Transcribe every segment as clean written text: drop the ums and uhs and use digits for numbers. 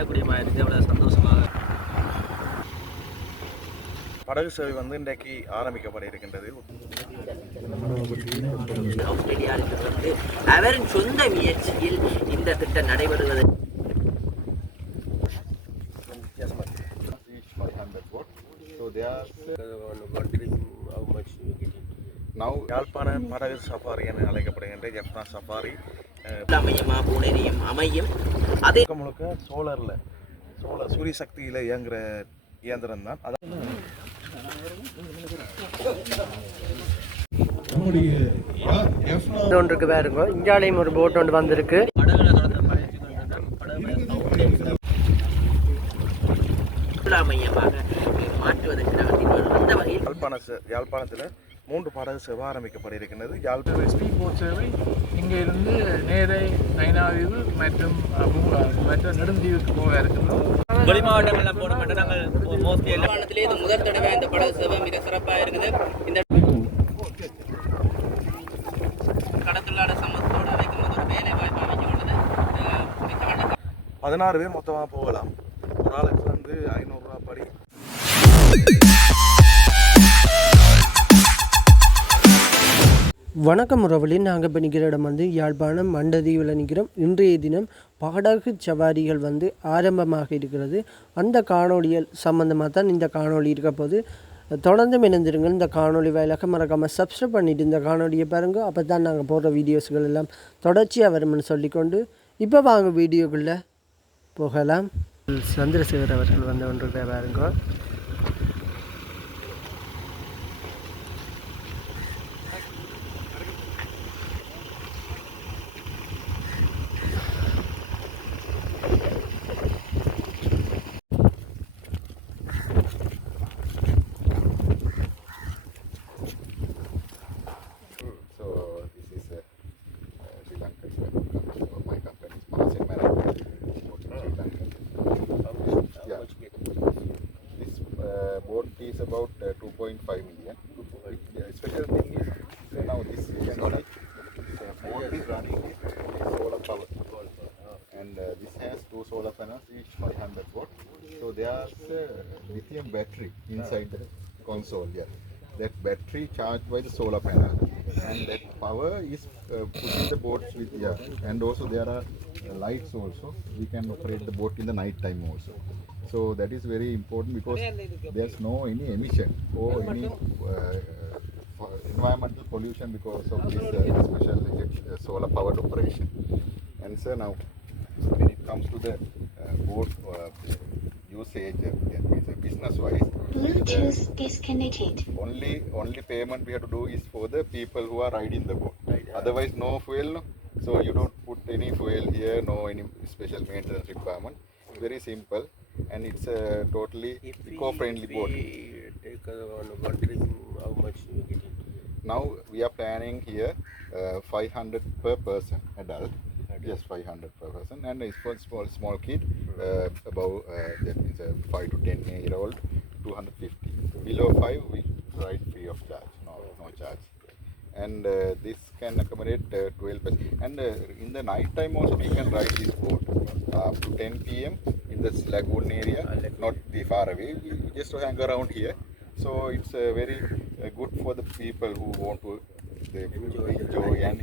காணக்கூடிய மாதிரி எவ்வளோ சந்தோஷமாக. படகு சேவை வந்து இன்றைக்கு ஆரம்பிக்கப்பட இருக்கின்றது. ஆஸ்திரேலியாவில் வந்து அவரின் சொந்த முயற்சியில் இந்த திட்டம் நடைபெறுவது. யாழ்ப்பாண படகு சஃபாரி என அழைக்கப்படுகின்ற ஜப்னா சஃபாரி அமையுமா பூனேரியும் அமையும். அதே முழுக்க சோலர் சூரிய சக்தியில் இயங்குகிற இயந்திரம் தான். ஒன்றுக்கு பாருங்க, இங்காலையும் ஒரு போட் ஒன்று வந்திருக்கு. மையமாக மாற்றுவதற்கு அந்த வகையில் யாழ்ப்பாணத்தில் 3 படகு சேவை ஆரம்பிக்கப்பட இருக்கின்றது. ஸ்பீட் போட் சேவை இங்கே இருந்து நேரே நைனாதீவு மற்றும் மற்ற நெடுந்தீவுக்கு போக இருக்கின்றோம். வெளி மாவட்டங்களில் போட மாட்டோம். நாங்கள் மோஸ்ட்லி யாழ்ப்பாணத்திலே இது முதல் தடவை இந்த படகு சேவை மிக சிறப்பாக இருக்குது. இந்த கடத்தொழிலாளர் சமூகத்தோடு வைக்கும்போது ஒரு வேலை வாய்ப்பு அமைஞ்சுள்ளது. 16 பேர் மொத்தமாக போகலாம். ஒரு ஆளுக்கு வந்து 500 ரூபா படி. வணக்கம் உறவுகளே, நாங்கள் இப்போ நிற்கிற இடம் வந்து யாழ்ப்பாணம் மண்டதீவில் நிற்கிறோம். இன்றைய தினம் படகு சவாரிகள் வந்து ஆரம்பமாக இருக்கிறது. அந்த காணொலிகள் சம்மந்தமாக தான் இந்த காணொலி இருக்க போது. தொடர்ந்து இணைந்திருங்கள். இந்த காணொலி வாயிலாக மறக்காமல் சப்ஸ்கிரைப் பண்ணிவிட்டு இந்த காணொலியை பாருங்கள். அப்போ தான் நாங்கள் போடுற வீடியோஸ்கள் எல்லாம் தொடர்ச்சியாக வரும்னு சொல்லிக்கொண்டு இப்போ வாங்க வீடியோக்குள்ளே போகலாம். சந்திரசேகர் அவர்கள் வந்து ஒன்று பாருங்க. About 2.5 million. Special thing is now this boat is running with solar power, and this has 2 solar panels, each 500 watt. So there's a lithium battery inside the console here. That battery charged by the solar panel, and that power is pushing the boats with and also there are lights also. We can operate the boat in the night time also. So that is very important because there's no any emission or any environmental pollution because of this special solar powered operation. And so now when it comes to the boat usage, business wise, Bluetooth disconnected. Only payment we have to do is for the people who are riding the boat. Otherwise no fuel, no? So you don't put any fuel here, no any special maintenance requirement. Very simple, and it's a totally eco-friendly boat. Take one trip, how much you get it? Now we are planning here 500 per person, adult. Yes, 500 per person, and a small kid above that means 5 to 10 year old, 250. Below 5 we ride free of charge, no charge. And this can accommodate 12 person. And in the night time also we can ride this boat up to 10 p.m. in this lagoon area, not be far away. We just hang around here. So it's very good for the people who want to enjoy and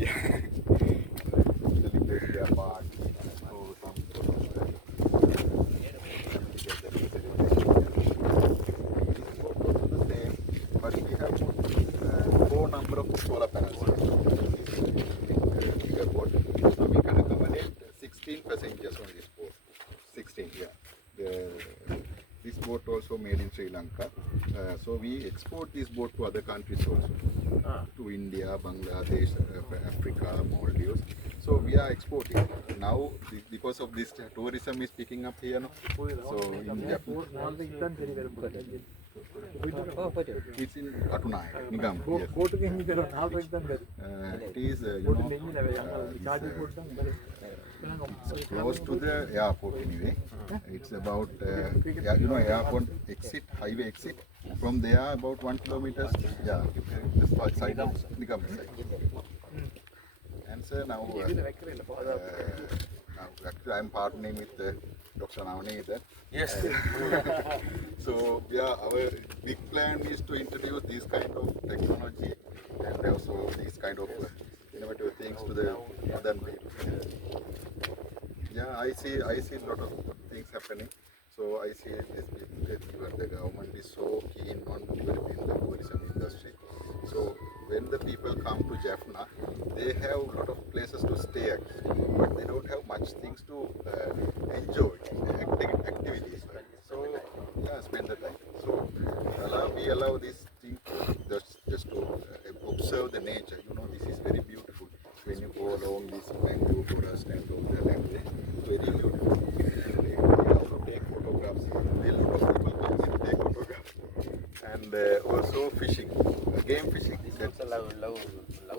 celebrate their part. But we have put 4 number of solar panels. Bigger boat. So we can accommodate 16 passengers on this boat. 16, yeah. This boat also made in Sri Lanka. So we export this boat to other countries also. To India, Bangladesh, Africa, Maldives. So we are exporting. Now because of this tourism is picking up here. No? So in Japan. It's in Katunai, Nigam. Yes. It is, close to the airport anyway. It's about, airport exit, highway exit. From there about 1 kilometer, the side of Nigam side. And sir, now actually, I'm partnering with Dr. Navneet. Yes. So yeah, our big plan is to introduce this kind of technology and also these kind of innovative things to the modern people. Yeah, I see a lot of things happening. So I see that the government is so keen on developing the tourism industry. So when the people come to Jaffna, they have a lot of places to stay actually, but they don't have much things to enjoy, activities. So yeah, spend the time. So we allow this thing just to observe the nature. You know, this is very beautiful. When you go along this mangrove forest and all the land, it's very beautiful. And we also take photographs. A lot of people come and take photographs. And also fishing, game fishing. It's a love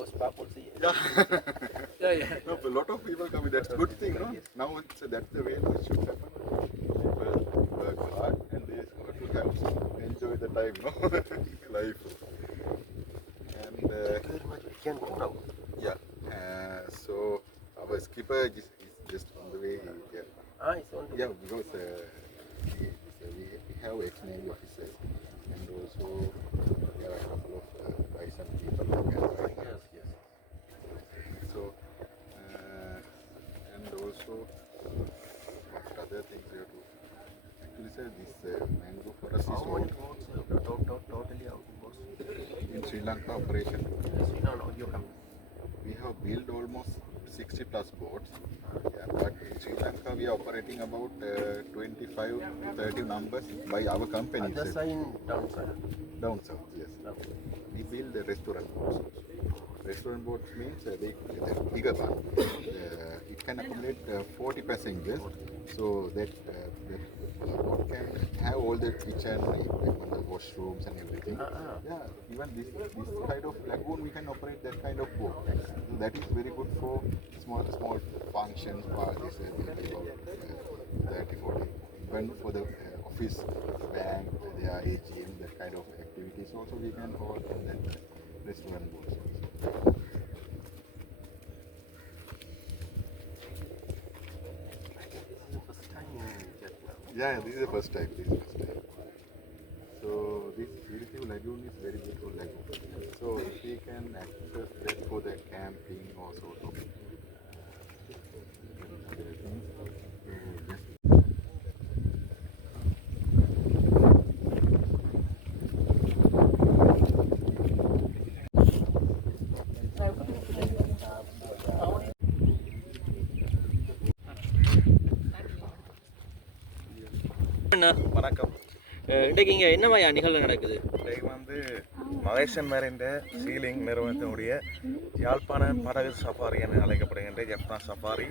spa also. Yeah. No, a lot of people come. That's a good thing, no? Now that's the way it should happen. People work hard and they want to have some enjoy the time, no? Life. And Can go now. yeah, so our skipper is just on the way. Yeah, It's on. yeah, because we have ex-Navy officers and also there are a couple of guys and people who can drive. Yes. So, and also, what other things we have to actually say, this mangrove forest is How all many boats totally out boats? in Sri Lanka operation. No, you come. We have built almost 60 plus boats, yeah, but in Sri Lanka we are operating about 25 to 30 numbers by our company. Other side down side. Down south, yes. We build the restaurant boats also. Restaurant boats means the bigger one. It can accommodate 40 passengers, so that boat can have all the kitchen, the washrooms and everything. Yeah, even this kind of lagoon we can operate that kind of boat. So that is very good for small functions, parties, maybe about 30, 40. Even for the office, bank, the AGM, that kind of activities also we can hold in that restaurant boats also. Yeah, this is the first time. So this beautiful lagoon is very beautiful lagoon. So if we can access that for the camping or sort of other things, வணக்கம். இன்றைக்கு இங்கே என்ன மாதிரியா நிகழ்வு நடக்குது? இன்றைக்கு வந்து Mahesan மேரின் ceiling நிறுவனத்தினுடைய யாழ்ப்பாண படகு சஃபாரி என அழைக்கப்படுகின்ற ஜெஃப்னா சஃபாரி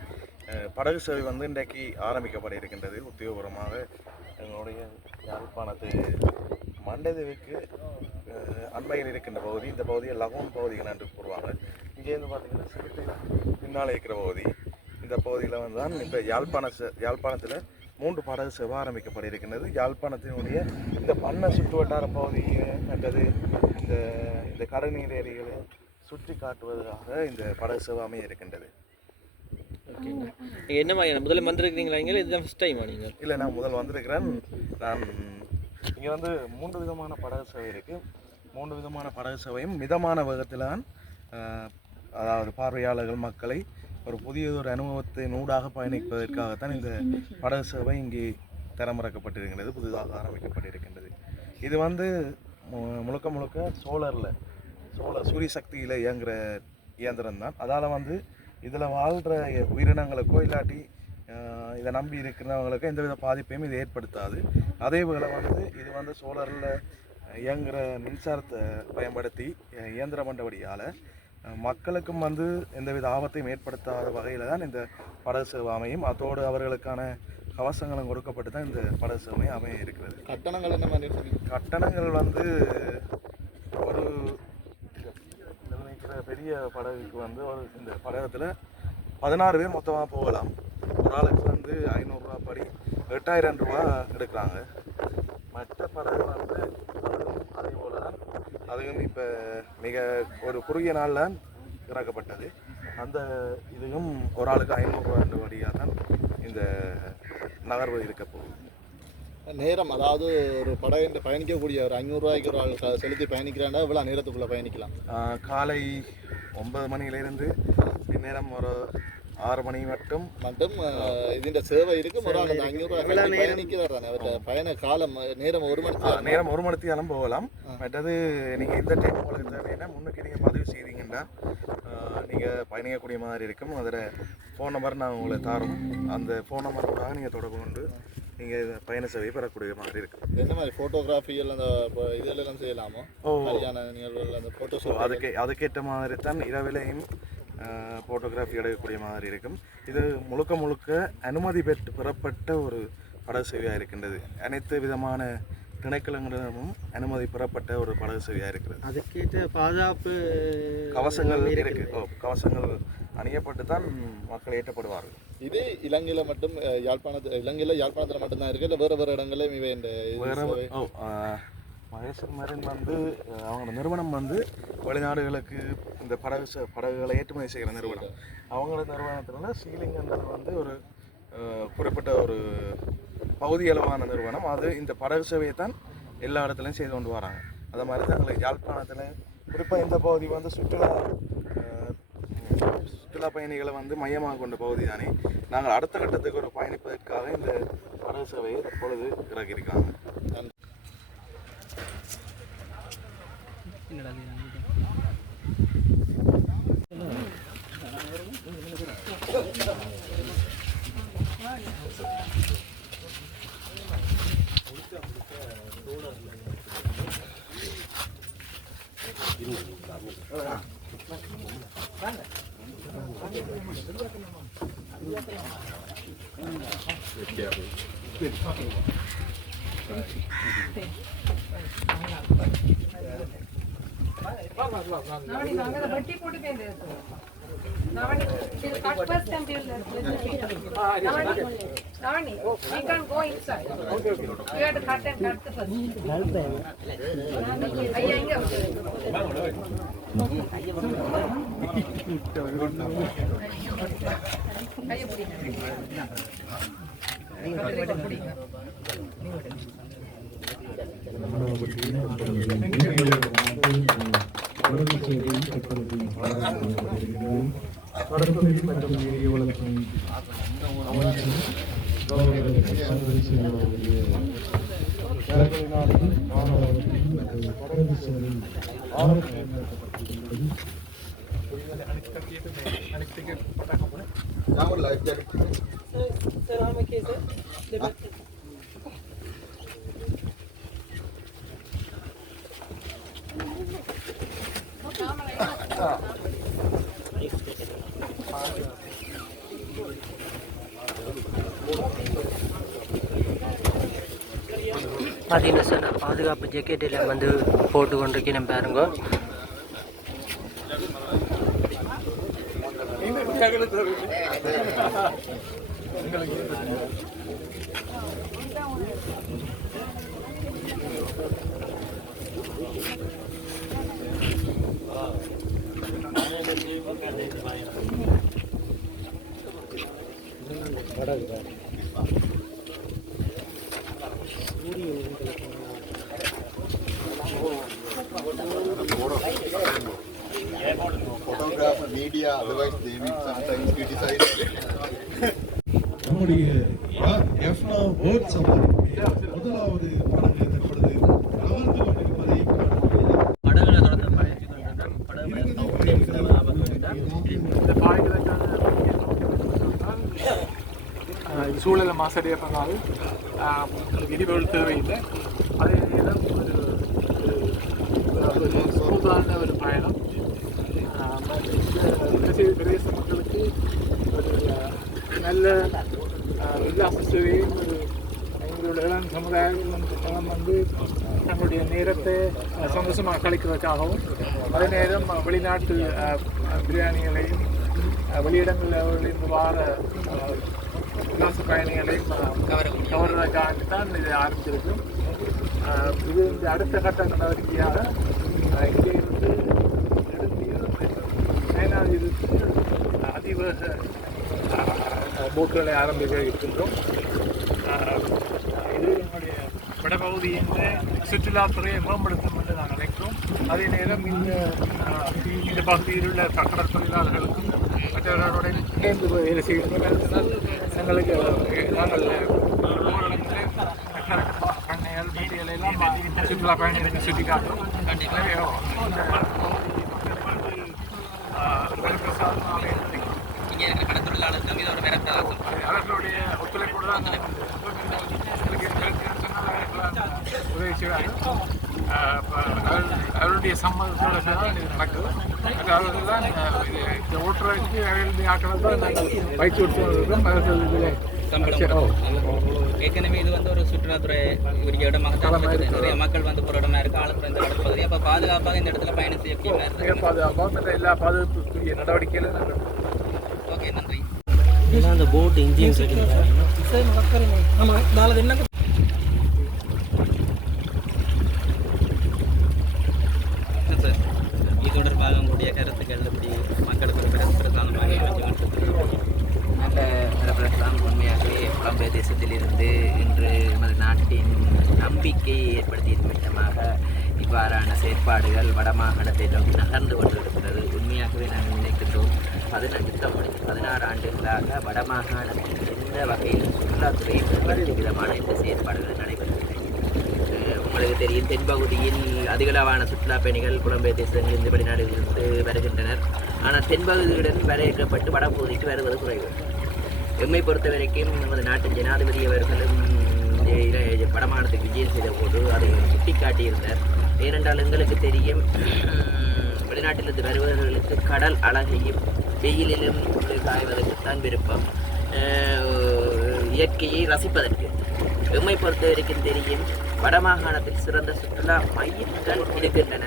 படகு சேவை வந்து இன்றைக்கு ஆரம்பிக்கப்பட இருக்கின்றது. உத்தியோகபூர்வமாக எங்களுடைய யாழ்ப்பாணத்து மண்டதேவிக்கு அண்மையில் இருக்கின்ற பகுதி, இந்த பகுதியை லகோன் பகுதிகள் என்று கூறுவாங்க. இங்கேருந்து பார்த்தீங்கன்னா சிறுத்தை பின்னால் இருக்கிற பகுதி, இந்த பகுதியில் வந்து தான் இப்போ யாழ்ப்பாணத்தில் 3 படகு சேவை ஆரம்பிக்கப்பட இருக்கின்றது. யாழ்ப்பாணத்தினுடைய இந்த பண்ண சுற்று வட்டார பகுதியை மற்றது இந்த கடல்நீர் ஏரிகளை சுற்றி காட்டுவதாக இந்த படகு சேவை அமைய இருக்கின்றது. ஓகேங்க. நீங்கள் என்ன மாதிரியான முதல்ல வந்திருக்கிறீங்களா? இங்கே இதுதான் ஃபஸ்ட் டைமா நீங்கள்? இல்லை, நான் முதல் வந்திருக்கிறேன். நான் இங்கே வந்து 3 விதமான படகு சேவை இருக்குது. 3 விதமான படகு சேவையும் மிதமான வேகத்தில் தான், அதாவது பார்வையாளர்கள் மக்களை ஒரு புதியதொரு அனுபவத்தை நூடாக பயணிப்பதற்காகத்தான் இந்த படகு சேவை இங்கே தரமிறக்கப்பட்டிருக்கின்றது, புதிதாக ஆரம்பிக்கப்பட்டிருக்கின்றது. இது வந்து முழுக்க சோலார் சூரிய சக்தியில் இயங்குகிற இயந்திரம் தான். அதால் வந்து இதில் வாழ்கிற உயிரினங்களுக்கோ இல்லாட்டி இதை நம்பி இருக்கிறவங்களுக்கோ எந்தவித பாதிப்பையும் இது ஏற்படுத்தாது. அதே போல் வந்து இது வந்து சோலாரில் இயங்குகிற மின்சாரத்தை பயன்படுத்தி இயந்திரம் பண்ணபடியால் மக்களுக்கும் வந்து எந்தவித ஆபத்தையும் ஏற்படுத்தாத வகையில் தான் இந்த படகு சேவை அமையும். அதோடு அவர்களுக்கான கவசங்களும் கொடுக்கப்பட்டு தான் இந்த படகு சேவை அமைய இருக்கிறது. கட்டணங்கள் என்ன மாதிரி? கட்டணங்கள் வந்து ஒரு நினைக்கிற பெரிய படகுக்கு வந்து இந்த படகத்தில் 16 பேர் மொத்தமாக போகலாம். ஒரு ஆளுக்கு வந்து 500 ரூபா படி 8000 ரூபா எடுக்கிறாங்க. மற்ற படகு வந்து அதே போல் தான், அதுவும் இப்போ மிக ஒரு குறுகிய நாளில் இறக்கப்பட்டது. அந்த இதுவும் ஒரு ஆளுக்கு 500 ரூபா வழியாக தான் இந்த நகர்வு இருக்க போகுது. நேரம் அதாவது ஒரு படம் பயணிக்கக்கூடிய ஒரு 500 ரூபாய்க்கு ஒரு ஆள் செலுத்தி பயணிக்கிறாண்டா இவ்வளோ நேரத்துக்குள்ளே பயணிக்கலாம். காலை 9 மணியிலிருந்து பின்னேரம் ஒரு 6 மணி மட்டும் இதுன்ற சேவை இருக்கும். ஒரு ஆள் 500 ரூபாய் பயணிக்கிறார் தானே, பயண காலம் நேரம் 1 மணி நேரம் போகலாம். மற்றது நீங்கள் இந்த டைம் உங்களுக்கு தேவைன்னா முன்னுக்கு நீங்கள் பதிவு செய்தீங்கன்னா நீங்கள் பயணிக்கக்கூடிய மாதிரி இருக்கும். அதில் ஃபோன் நம்பர் நான் உங்களை தரோம். அந்த ஃபோன் நம்பரோட நீங்கள் தொடர்பு கொண்டு நீங்கள் பயண சேவையை பெறக்கூடிய மாதிரி இருக்கும். என்ன மாதிரி ஃபோட்டோகிராஃபி எல்லாம் அந்த இதெல்லாம் செய்யலாமோ? கல்யாண நிகழ்வுகள் அந்த ஃபோட்டோஸ் அதுக்கேற்ற மாதிரி தான் இரவிலையும் ஃபோட்டோகிராஃபி எடுக்கக்கூடிய மாதிரி இருக்கும். இது முழுக்க அனுமதி பெறப்பட்ட ஒரு படகு சேவையாக இருக்கின்றது. அனைத்து விதமான திணைக்களங்களிடமும் அனுமதி பெறப்பட்ட ஒரு படகு சேவையாக இருக்கிறது. அதுக்கேற்ற பாதுகாப்பு கவசங்கள் இருக்கு. கவசங்கள் அணியப்பட்டு தான் மக்கள் ஏற்றப்படுவார்கள். இது இலங்கையில் மட்டும் யாழ்ப்பாணத்தில் மட்டும்தான் இருக்குது, இல்லை வேறு இடங்களில் இவை இந்த மகேஸ்வர் மரீன் அவங்களோட நிறுவனம் வெளிநாடுகளுக்கு இந்த படகுகளை ஏற்றுமதி செய்கிற நிறுவனம். அவங்களோட நிறுவனத்தில் சீலிங்கன்றது ஒரு குறிப்பிட்ட ஒரு பகுதி அளவான நிறுவனம். அது இந்த படகு சேவையை தான் எல்லா இடத்துலையும் செய்து கொண்டு வராங்க. அது மாதிரி தான் எங்களுக்கு யாழ்ப்பாணத்தில் குறிப்பாக இந்த பகுதி சுற்றுலா பயணிகளை மையமாக கொண்ட பகுதி தானே. நாங்கள் அடுத்த கட்டத்துக்கு ஒரு பயணிப்பதற்காக இந்த படகு சேவையை தற்பொழுது இறக்கியிருக்காங்க. We can go inside. You have to cut the first. பார்த்தீங்கன்னா சார் பாதுகாப்பு ஜெக்கெட்டில் போட்டு கொண்டிருக்கேன் பாருங்க. Photographer, media, otherwise they will sometimes criticize. நம்முடைய எஃப்னா போட் சவாரி முதலாவது படகு தற்பொழுது நகர்ந்து கொண்டிருப்பதையும் படகுல தொடர்ந்து பயணித்து கொண்டிருந்த சூழலை மாசடையப்படாது எரிபொருள் தேவையில்லை. அதே நேரம் ஒரு சூதான ஒரு பயணம். பிரதேச மக்களுக்கு ஒரு நல்ல உல்லாச சேவையும் எங்களுடைய இளம் சமுதாயம் தங்களுடைய நேரத்தை சந்தோஷமாக கழிக்கிறதுக்காகவும் அதே நேரம் வெளிநாட்டு பிரியாணிகளையும் வெளியிடங்களில் வார உல்லாச பயணிகளையும் கவர்வதற்காக தான் இது ஆரம்பிச்சிருக்கும். இது இந்த அடுத்த கட்ட நடவடிக்கையாக இங்கே இருந்து நெடுந்தீவு மேனாதிவுக்கு அதிவேக போக்குகளை ஆரம்பிக்க இருக்கின்றோம். இது என்னுடைய வடபகுதியின் சுற்றுலாத்துறையை மேம்படுத்தும் என்று நாங்கள் நினைக்கிறோம். அதே நேரம் இந்த பகுதியில் உள்ள கடற் தொழிலாளர்களுக்கும் மற்றவர்களுடன் இணைந்து வேலை செய்கின்றோம். எங்களுக்கு நாங்கள் பண்ணைகள் பட்டியலை எல்லாம் சுற்றுலா பயணிகளுக்கு சுற்றி காட்டுறோம். இங்கே இருக்கிற கடற்தொழிலாளர்களுக்கும் இது ஒரு வரப்பிரசாதம். அவர்களுடைய ஒத்துழைப்போடு தான் உதவி செய்வார்கள். அவருடைய சம்மதத்தோடு தான் இது நடக்குது. அவர்கள் தான் இந்த ஓட்டுறதுக்கு அவர்களுடைய ஆட்களை தான் நாங்கள் பயிற்சி கொடுத்துருக்கோம். அவர்கள் இதில் ஏற்கனவே இது வந்து ஒரு சுற்றுலாத்துறை உரிய இடமாக தான் இருக்குது. நிறைய மக்கள் வந்து போகிற இடமா இருக்குது. ஆலப்புழை இந்த கடற்பகுதி. அப்போ பாதுகாப்பாக இந்த இடத்துல பயணம் செய்யக்கூடிய பாதுகாப்பாக மற்ற எல்லா பாதுகாப்புக்குரிய நடவடிக்கைகளும் நாங்கள். ஓகே, நன்றி. அந்த போட் இன்ஜின் சார், இது தொடர்பாக உங்களுடைய கருத்துக்கள் எப்படி மக்களுக்கு ஒரு பிரசாதமாக நல்ல வரப்பிரசாதம். உண்மையாகவே புலம்பெயர் தேசத்திலிருந்து இன்று நமது நாட்டின் நம்பிக்கையை ஏற்படுத்திய விட்டமாக இவ்வாறான செயற்பாடுகள் வடமாகாணத்தை நோக்கி நகர்ந்து கொண்டிருக்கிறது. உண்மையாகவே நாங்கள் நினைக்கின்றோம் 16 ஆண்டுகளாக வடமாகாணத்தில் எந்த வகையில் சுற்றுலாத்துறையை விதமான இந்த செயற்பாடுகள் நடைபெறவில்லை. உங்களுக்கு தெரியும், தென்பகுதியில் அதிகளவான சுற்றுலா பயணிகள் புலம்பெயர் தேசங்களிலிருந்து வெளிநாடுகளிலிருந்து வருகின்றனர். ஆனால் தென்பகுதியுடன் வரையறுக்கப்பட்டு வடபகுதிக்கு வருவது குறைவு. எம்மை பொறுத்த வரைக்கும் நமது நாட்டின் ஜனாதிபதி அவர்களும் வடமாகாணத்துக்கு விஜயம் செய்த போது அதை சுட்டிக்காட்டியிருந்தார். ஏனென்றால் எங்களுக்கு தெரியும், வெளிநாட்டிலிருந்து வருபவர்களுக்கு கடல் அழகையும் வெயிலிலும் காய்வதற்குத்தான் விருப்பம், இயற்கையை ரசிப்பதற்கு. எம்மை பொறுத்த வரைக்கும் தெரியும், வடமாகாணத்தில் சிறந்த சுற்றுலா மையங்கள் இருக்கின்றன.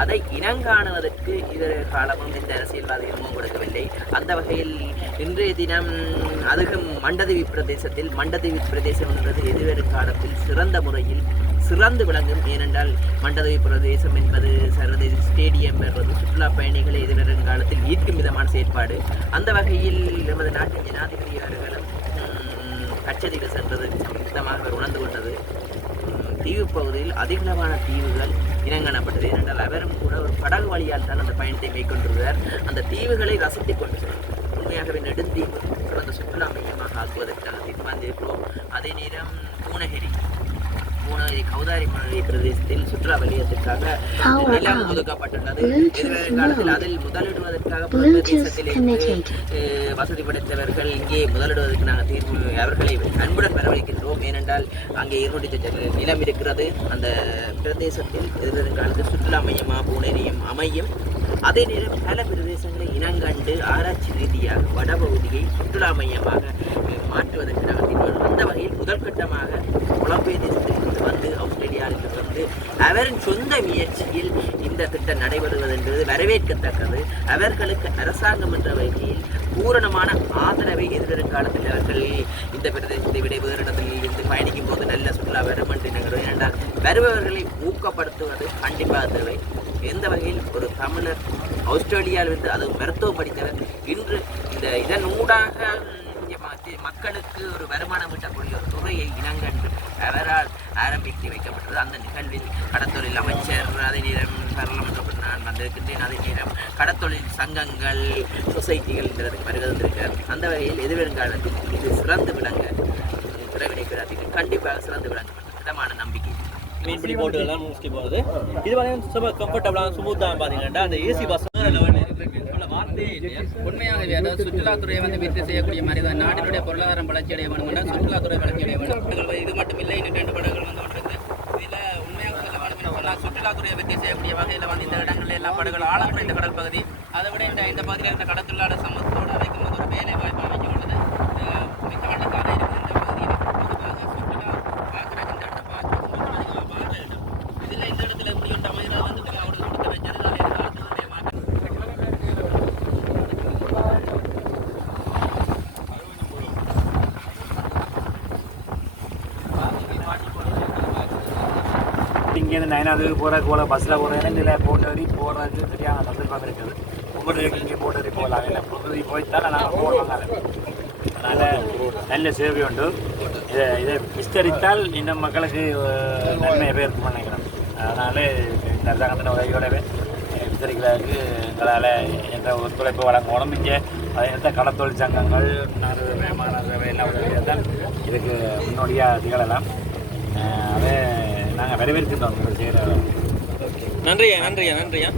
அதை இனங்காணுவதற்கு இதர காலமும் இந்த அரசியல்வாதிகளும் கொடுக்கவில்லை. அந்த வகையில் இன்றைய தினம் அதுவும் மண்டதீவு பிரதேசம் என்பது எதிர்வரும் காலத்தில் சிறந்த முறையில் சிறந்து விளங்கும். ஏனென்றால் மண்டதீவு பிரதேசம் என்பது சர்வதேச ஸ்டேடியம் என்பது சுற்றுலா பயணிகளை எதிர்வரும் காலத்தில் ஈர்க்கும் விதமான செயற்பாடு. அந்த வகையில் நமது நாட்டின் ஜனாதிபதி அவர்களும் கச்சதீவு சென்றது சம்பந்தமாக உணர்ந்து கொண்டது. தீவு பகுதியில் அதிகளவான தீவுகள் இனங்காணப்பட்டது. ஏனென்றால் அவரும் கூட ஒரு படகு வழியால் தான் அந்த பயணத்தை மேற்கொண்டிருந்தார். அந்த தீவுகளை ரசித்துக் கொண்டு உண்மையாகவே நெடுந்தீவு சிறந்த சுற்றுலா மையமாக ஆக்குவதற்காக தீர்மானித்திருக்கிறோம். அதே நேரம் பூனகிரி கௌதாரி பிரதேசத்தில் சுற்றுலா வலயத்திற்காக நிலம் ஒதுக்கப்பட்டுள்ளது. எதிர்காலத்தில் அதில் முதலிடுவதற்காக பிரதேசத்திலிருந்து வசதி படைத்தவர்கள் இங்கே முதலிடுவதற்கு நாங்கள் அவர்களை அன்புடன் வரவழைக்கின்றோம். ஏனென்றால் அங்கே 200 நிலம் இருக்கிறது. அந்த பிரதேசத்தில் எதிர்காலத்தில் சுற்றுலா மையமாக பூனேரியும் அமையும். அதே நேரம் பல பிரதேசங்களை இனங்கண்டு ஆராய்ச்சி ரீதியாக வடபகுதியை சுற்றுலா மையமாக மாற்றுவதற்கு நாங்கள் தீர்மானம். அந்த வகையில் முதற்கட்டமாக புலம்பெயர் தேசத்திலிருந்து வந்து ஆஸ்திரேலியாவிலிருந்து வந்து அவரின் சொந்த முயற்சியில் இந்த திட்டம் நடைபெறுவது என்பது வரவேற்கத்தக்கது. அவர்களுக்கு அரசாங்கம் என்ற வகையில் பூரணமான ஆதரவை எதிர்வரும் காலத்தில் அவர்கள் இந்த பிரதேசத்தை விட வேறு இடத்தில் இருந்து பயணிக்கும் போது நல்ல சுற்றுலா வரும் என்று நினைக்கிறோம். ஏனென்றால் வருபவர்களை ஊக்கப்படுத்துவது கண்டிப்பாக தேவை. எந்த வகையில் ஒரு தமிழர் ஆஸ்திரேலியாவிலிருந்து அது மருத்துவம் படித்தவர் இன்று இதன் ஊடாக மக்களுக்கு ஒரு வருமானம் ஈட்டக்கூடிய ஒரு துறையை இனங்கண்டு அவரால் ஆரம்பித்து வைக்கப்பட்டது. அந்த நிகழ்வில் கடத்தொழில் அமைச்சர், அதே நேரம் பாராளுமன்றத்தில் நான் வந்திருக்கின்றேன். அதே நேரம் கடத்தொழில் சங்கங்கள், சொசைட்டிகள் வருவதற்கு அந்த வகையில் எதிர்வருங்காலத்தில் இது சிறந்து விளங்க இறைவனை பிரார்த்திக்கு கண்டிப்பாக சிறந்து விளங்கும் விதமான நம்பிக்கை. மீன்பிடி போட்டுகள்லாம் மோஸ்ட்லி போகுது. இது வந்து ரொம்ப கம்ஃபர்டபுளாக ஸ்மூத்தாக பார்த்தீங்கன்னா அந்த ஏசி பஸ் உண்மையாகவே அதாவது சுற்றுலாத்துறையை வந்து விருத்தி செய்யக்கூடிய மாதிரி தான் நாட்டினுடைய பொருளாதாரம் வளர்ச்சி அடைய வேணும்னா சுற்றுலாத்துறை வளர்ச்சி அடைய வேணும். இது மட்டும் இல்லை, இன்னும் 2 படகுகள் வந்து கொண்டிருக்கு. இதில் உண்மையாக சொல்ல வேண்டும் சொன்னால் சுற்றுலாத்துறையை விருத்தி செய்யக்கூடிய வகையில் வந்து இந்த இடங்களில் எல்லா படகுகள் ஆழப்புழை இந்த கடல் பகுதி, அதை விட இந்த பகுதியில் இருக்கிற கடற்தொழிலாளர் சமூகத்தோடு அமைக்கும் போது ஒரு வேலை வாய்ப்பு அமைச்சு கொண்டது மிக வழக்காக இருக்குது. இந்த பகுதியில் பொதுவாக சுற்றுலா பார்க்குற இந்த இடம் பார்க்க இடம் இதில் இந்த இடத்துல எப்படி ஒரு அமைதியாக வந்து அவர்கள் கொடுத்து வச்சது இங்கேருந்து நயனாதுக்கு போகிறதுக்கு போல பஸ்ஸில் போகிறதுன்னு இல்லை போட்டு போகிறதுக்கு சரியான சந்தர்ப்பம் இருக்குது. போட்டு இங்கே போட்டு போகலாம் இல்லை புது போய்த்தால் நாங்கள் போடுவாங்க. அதனால் நல்ல சேவை உண்டு. இதை விஸ்தரித்தால் இன்னும் மக்களுக்கு நன்மையை பேருக்கு நினைக்கிறோம். அதனால் இந்த அரசாங்கத்தின் உதவியோடவே விஸ்தரிக்கிறதுக்கு எங்களால் எந்த ஒத்துழைப்பு வழங்கணும். இங்கே எந்த களத்தொழில் சங்கங்கள் விமான சேவை எல்லாம் உதவியாக தான் இதுக்கு முன்னோடியாக திகழலாம். அதை நாங்கள் வரவேற்கின்றோம் செய்கிற. நன்றியா நன்றியா நன்றியா.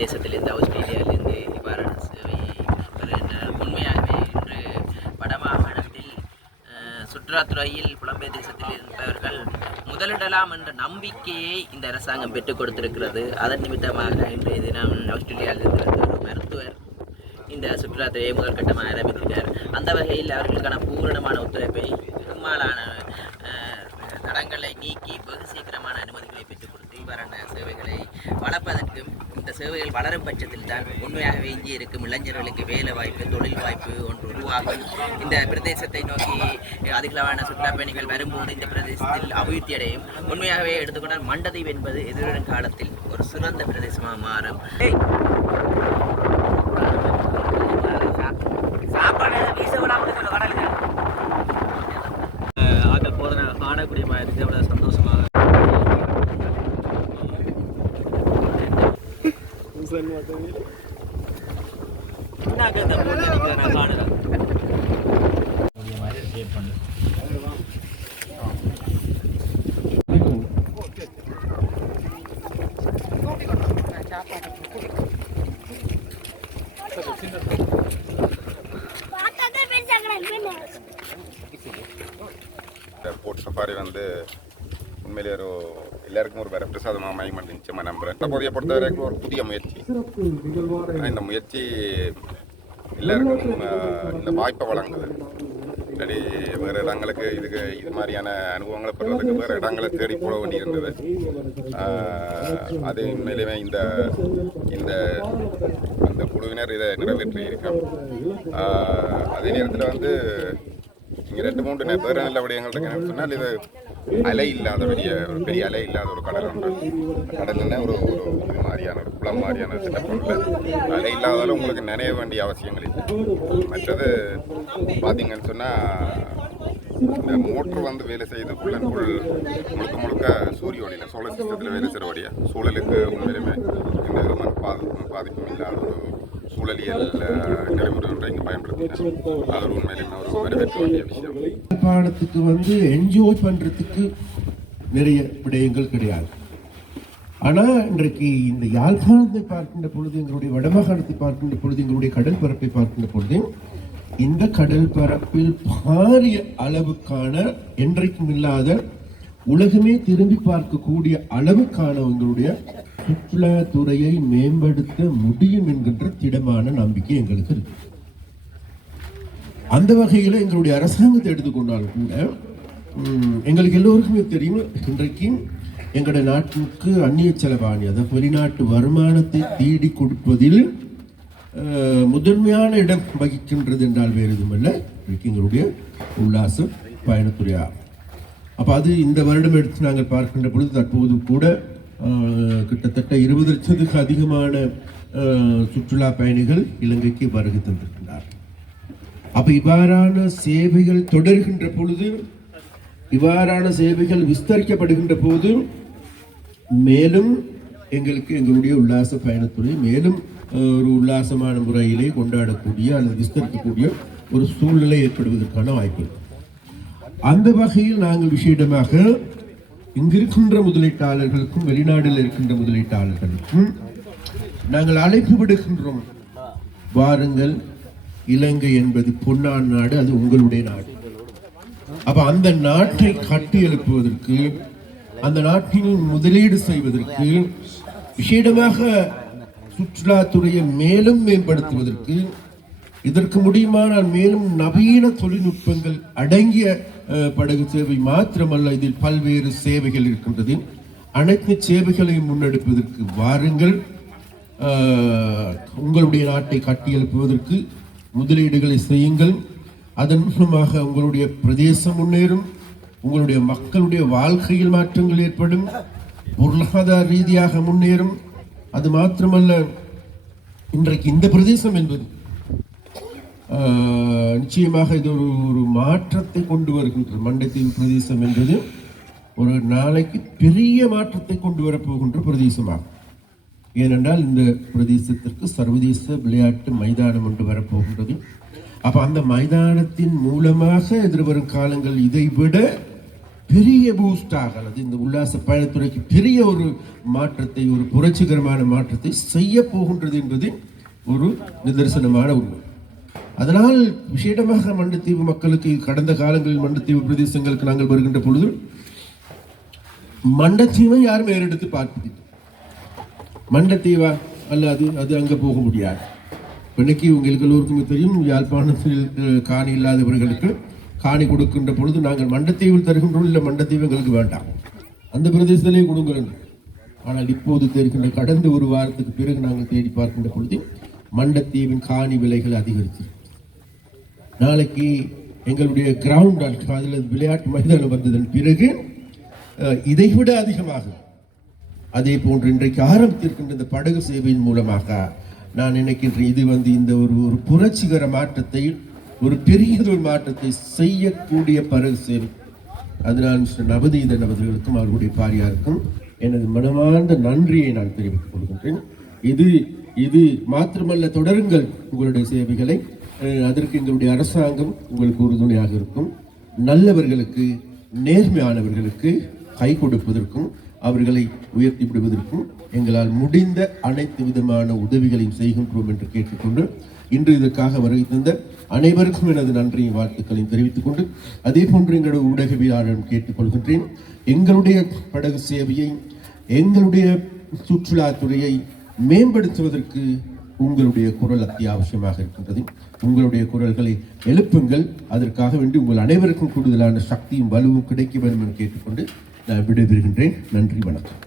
தேசத்திலிருந்து ஆஸ்திரேலியாவிலிருந்து இவ்வாறான சேவை உண்மையாகவே இன்று வடமாகாணத்தில் சுற்றுலாத்துறையில் புலம்பெயர் தேசத்தில் இருப்பவர்கள் முதலிடலாம் என்ற நம்பிக்கையை இந்த அரசாங்கம் பெற்றுக் கொடுத்திருக்கிறது. அதன் நிமித்தமாக இன்றைய தினம் ஆஸ்திரேலியாவிலிருந்து ஒரு மருத்துவர் இந்த சுற்றுலாத்துறையை முதல் கட்டமாக ஆரம்பித்திருக்கார். அந்த வகையில் அவர்களுக்கான பூரணமான ஒத்துழைப்பை பெரும்பாலான தடங்களை நீக்கி வெகு சீக்கிரமான அனுமதிகளை பெற்றுக் கொடுத்து இவ்வாறான சேவைகளை வளர்ப்பதற்கும் இந்த சேவைகள் வளரும் பட்சத்தில் தான் உண்மையாகவே இங்கே இருக்கும் இளைஞர்களுக்கு வேலை வாய்ப்பு தொழில் வாய்ப்பு ஒன்று உருவாகும். இந்த பிரதேசத்தை நோக்கி அதிகளவான சுற்றுலா பயணிகள் வரும்போது இந்த பிரதேசத்தில் அபிவிருத்தி அடையும். உண்மையாகவே எடுத்துக்கொண்டால் மண்டதீவு என்பது எதிர்வரும் காலத்தில் ஒரு சிறந்த பிரதேசமாக மாறும். ஆக்கள் போதனை காணக்கூடிய மாதிரி எவ்வளோ சந்தோஷமாக நான் காணுறேன். போட் சஃபாரி வந்து உண்மையிலே ஒரு எல்லாருக்கும் ஒரு வரப்பிரசாதமாக அமையும் நிச்சயமாக நம்புகிறேன். தற்போதைய பொறுத்த வரைக்கும் ஒரு புதிய முயற்சி. இந்த முயற்சி எல்லாருக்கும் இந்த வாய்ப்பை வழங்குது. இல்லாடி வேறு இடங்களுக்கு இது மாதிரியான அனுபவங்களை பெறுறதுக்கு வேறு இடங்களை தேடி போட வேண்டியிருந்தது. அது உண்மையிலுமே இந்த இந்த குழுவினர் இதை நிறைவேற்றி இருக்கோம். அதே நேரத்தில் வந்து இங்கே 2-3 வேறு நல்ல விடயங்கள் இருக்குன்னு சொன்னால் இது அலை இல்லாத ஒரு பெரிய அலை இல்லாத ஒரு கடல் ஒன்று. கடல்னா ஒரு இது மாதிரியான ஒரு குளம் மாதிரியான செட்டப் ஒன்று. அலை இல்லாதாலும் உங்களுக்கு நினைய வேண்டிய அவசியங்கள் இல்லை. மற்றது பார்த்தீங்கன்னு சொன்னால் இந்த மோட்ரு வந்து வேலை செய்து முழுக்க முழுக்க சூரிய ஒளியில் சோலார் சிஸ்டத்தில் வேலை செய்கிறபடியா சூழலுக்கு உண்மையிலுமே எந்த விதமான பாதிப்பும் இல்லாத ஒரு சூழலியல் நடைமுறை ஒன்றை இங்கே பயன்படுத்தினேன். அது உண்மையிலுமே ஒரு வரவேற்க வேண்டிய விஷயம். யாழ்ப்பாணத்துக்கு வந்து என்ஜாய் பண்ணுறதுக்கு நிறைய விடயங்கள் கிடையாது. ஆனால் இன்றைக்கு இந்த யாழ்ப்பாணத்தை பார்க்கின்ற பொழுது, எங்களுடைய வடமாகாணத்தை பார்க்கின்ற பொழுது, எங்களுடைய கடல் பரப்பை பார்க்கின்ற பொழுது, இந்த கடல் பரப்பில் பாரிய அளவுக்கான என்றைக்கும் இல்லாத உலகமே திரும்பி பார்க்கக்கூடிய அளவுக்கான எங்களுடைய சுற்றுலாத்துறையை மேம்படுத்த முடியும் என்கின்ற திடமான நம்பிக்கை எங்களுக்கு இருக்கு. அந்த வகையில் எங்களுடைய அரசாங்கத்தை எடுத்துக்கொண்டால் கூட எங்களுக்கு எல்லோருக்குமே தெரியும், இன்றைக்கு எங்களுடைய நாட்டுக்கு அந்நிய செலவாணி, அதாவது வெளிநாட்டு வருமானத்தை தேடி கொடுப்பதில் முதன்மையான இடம் வகிக்கின்றது என்றால் வேறு எதுவுமல்ல, இன்றைக்கு எங்களுடைய உல்லாச பயணத்துறையாகும். அப்போ அது இந்த வருடம் எடுத்து நாங்கள் பார்க்கின்ற பொழுது தற்போது கூட கிட்டத்தட்ட 20 லட்சத்துக்கு அதிகமான சுற்றுலா பயணிகள் இலங்கைக்கு வருகை தந்திருக்கின்றார். அப்போ இவ்வாறான சேவைகள் தொடர்கின்ற பொழுது, இவ்வாறான சேவைகள் விஸ்தரிக்கப்படுகின்ற போது மேலும் எங்களுடைய உல்லாச பயணத்துறை மேலும் ஒரு உல்லாசமான முறையிலே கொண்டாடக்கூடிய அல்லது விஸ்தரிக்கக்கூடிய ஒரு சூழ்நிலை ஏற்படுவதற்கான வாய்ப்பு. அந்த வகையில் நாங்கள் விசேடமாக இங்கிருக்கின்ற முதலீட்டாளர்களுக்கும் வெளிநாட்டில் இருக்கின்ற முதலீட்டாளர்களுக்கும் நாங்கள் அழைப்பு விடுகின்றோம். வாருங்கள், இலங்கை என்பது பொன்னான் நாடு, அது உங்களுடைய நாடு. அப்ப அந்த நாட்டை கட்டி எழுப்புவதற்கு, அந்த நாட்டில் முதலீடு செய்வதற்கு, விசேடமாக சுற்றுலாத்துறையை மேலும் மேம்படுத்துவதற்கு, இதற்கு முடியுமானால் மேலும் நவீன தொழில்நுட்பங்கள் அடங்கிய படகு சேவை மாத்திரமல்ல, இதில் பல்வேறு சேவைகள் இருக்கின்றது. அனைத்து சேவைகளையும் முன்னெடுப்பதற்கு வாருங்கள். உங்களுடைய நாட்டை கட்டியெழுப்புவதற்கு முதலீடுகளை செய்யுங்கள். அதன் மூலமாக உங்களுடைய பிரதேசம் முன்னேறும், உங்களுடைய மக்களுடைய வாழ்க்கையில் மாற்றங்கள் ஏற்படும், பொருளாதார ரீதியாக முன்னேறும். அது மாத்திரமல்ல, இன்றைக்கு இந்த பிரதேசம் என்பது நிச்சயமாக இது ஒரு மாற்றத்தை கொண்டு வருகின்ற மண்டைத்தீவு பிரதேசம் என்பது ஒரு நாளைக்கு பெரிய மாற்றத்தை கொண்டு வரப்போகின்ற பிரதேசமாகும். ஏனென்றால் இந்த பிரதேசத்திற்கு சர்வதேச விளையாட்டு மைதானம் ஒன்று வரப்போகின்றது. அப்போ அந்த மைதானத்தின் மூலமாக எதிர்வரும் காலங்கள் இதை விட பெரிய பூஸ்டாக அல்லது இந்த உல்லாச பயணத்துறைக்கு பெரிய ஒரு மாற்றத்தை, ஒரு புரட்சிகரமான மாற்றத்தை செய்ய போகின்றது என்பது ஒரு நிதர்சனமான உண்மை. அதனால் விசேடமாக மண்டைத்தீவு மக்களுக்கு கடந்த காலங்களில் மண்டைத்தீவு பிரதேசங்களுக்கு நாங்கள் வருகின்ற பொழுது மண்டைத்தீவை யாரும் ஏறெடுத்து பார்ப்பது மண்டைத்தீவா அல்ல, அது அங்கே போக முடியாது. இன்னைக்கு உங்களுக்கு எல்லோருக்குமே தெரியும், யாழ்ப்பாணத்தில் காணி இல்லாதவர்களுக்கு காணி கொடுக்கின்ற பொழுது நாங்கள் மண்டைத்தீவில் தருகின்றோம், இல்லை மண்டைத்தீவு எங்களுக்கு வேண்டாம், அந்த பிரதேசத்திலே கொடுங்கள். ஆனால் இப்போது தெரிகின்ற கடந்த ஒரு வாரத்துக்கு பிறகு நாங்கள் தேடி பார்க்கின்ற பொழுது மண்டைத்தீவின் காணி விலைகள் அதிகரித்து, நாளைக்கு எங்களுடைய கிரவுண்ட் அதில் விளையாட்டு மைதானம் வந்ததன் பிறகு இதைவிட அதிகமாகும். அதே போன்று இன்றைக்கு ஆரம்பித்திருக்கின்ற இந்த படகு சேவையின் மூலமாக நான் நினைக்கின்றேன் இது இந்த ஒரு புரட்சிகர மாற்றத்தை, ஒரு பெரியதொரு மாற்றத்தை செய்யக்கூடிய படகு சேவை. அதனால் மிஸ்டர் நவநீதன் அவர்களுக்கும் அவர்களுடைய பாரியாருக்கும் எனது மனமார்ந்த நன்றியை நான் தெரிவித்துக் கொள்கின்றேன். இது மாத்திரமல்ல, தொடருங்கள் உங்களுடைய சேவைகளை. அதற்கு எங்களுடைய அரசாங்கம் உங்களுக்கு உறுதுணையாக இருக்கும். நல்லவர்களுக்கு, நேர்மையானவர்களுக்கு கை கொடுப்பதற்கும் அவர்களை உயர்த்தி விடுவதற்கும் எங்களால் முடிந்த அனைத்து விதமான உதவிகளையும் செய்கின்றோம் என்று கேட்டுக்கொண்டு, இன்று இதற்காக வருகை தந்த அனைவருக்கும் எனது நன்றியும் வாழ்த்துக்களையும் தெரிவித்துக் கொண்டு, அதே போன்று எங்களுடைய ஊடகவியலாளரும் கேட்டுக்கொள்கின்றேன், எங்களுடைய படகு சேவையை, எங்களுடைய சுற்றுலாத்துறையை மேம்படுத்துவதற்கு உங்களுடைய குரல் அத்தியாவசியமாக இருக்கின்றது. உங்களுடைய குரல்களை எழுப்புங்கள். அதற்காக வேண்டி உங்கள் அனைவருக்கும் கூடுதலான சக்தியும் வலுவும் கிடைக்க வேண்டும் என்று கேட்டுக்கொண்டு நான் விடைபெறுகின்றேன். நன்றி, வணக்கம்.